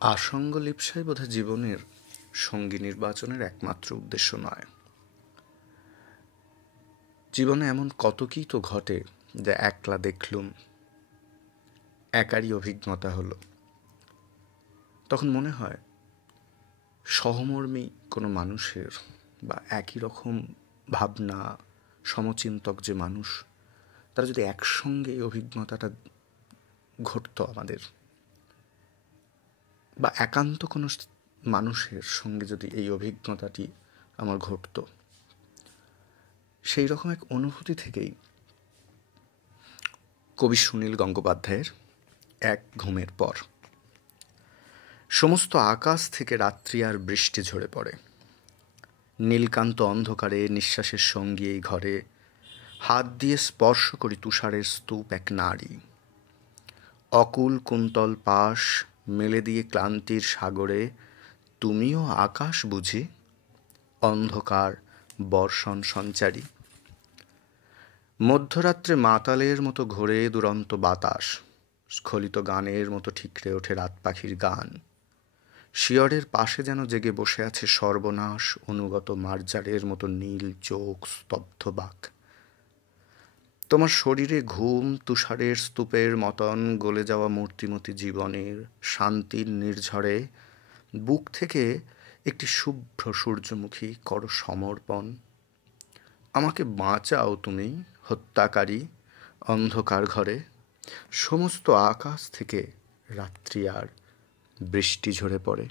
আসঙ্গ লিপ্সাই বোধহয় জীবনের সঙ্গী নির্বাচনের একমাত্র উদ্দেশ্য নয়। জীবনে এমন কত কী তো ঘটে যা একলা দেখলুম, একারই অভিজ্ঞতা হলো। তখন মনে হয় সহমর্মী কোনো মানুষের বা একই রকম ভাবনা সমচিন্তক যে মানুষ, তারা যদি একসঙ্গে এই অভিজ্ঞতাটা ঘটতো আমাদের, বা একান্ত কোনো মানুষের সঙ্গে যদি এই অভিজ্ঞতাটি আমার ঘটতো, সেই রকম এক অনুভূতি থেকেই কবি সুনীল গঙ্গোপাধ্যায়ের এক ঘুমের পর। সমস্ত আকাশ থেকে রাত্রি আর বৃষ্টি ঝরে পড়ে। নীলকান্ত অন্ধকারে নিঃশ্বাসের সঙ্গী এই ঘরে হাত দিয়ে স্পর্শ করি তুষারের স্তূপ এক নারী। অকুল কুন্তল পাশ মেলে দিয়ে ক্লান্তির সাগরে তুমিও আকাশ বুঝি, অন্ধকার বর্ষণ সঞ্চারী। মধ্যরাত্রে মাতালের মতো ঘোরে দুরন্ত বাতাস, স্খলিত গানের মতো ঠিকরে ওঠে রাত পাখির গান। শিয়রের পাশে যেন জেগে বসে আছে সর্বনাশ অনুগত মার্জারের মতো নীল চোখ স্তব্ধ বাক। তোমার শরীরে ঘুম তুষারের স্তূপের মতন গলে যাওয়া মূর্তিমতী জীবনের শান্তির নির্ঝরে বুক থেকে একটি শুভ্র সূর্যমুখী কর সমর্পণ। আমাকে বাঁচাও তুমি হত্যাকারী অন্ধকার ঘরে, সমস্ত আকাশ থেকে রাত্রি আর বৃষ্টি ঝরে পড়ে।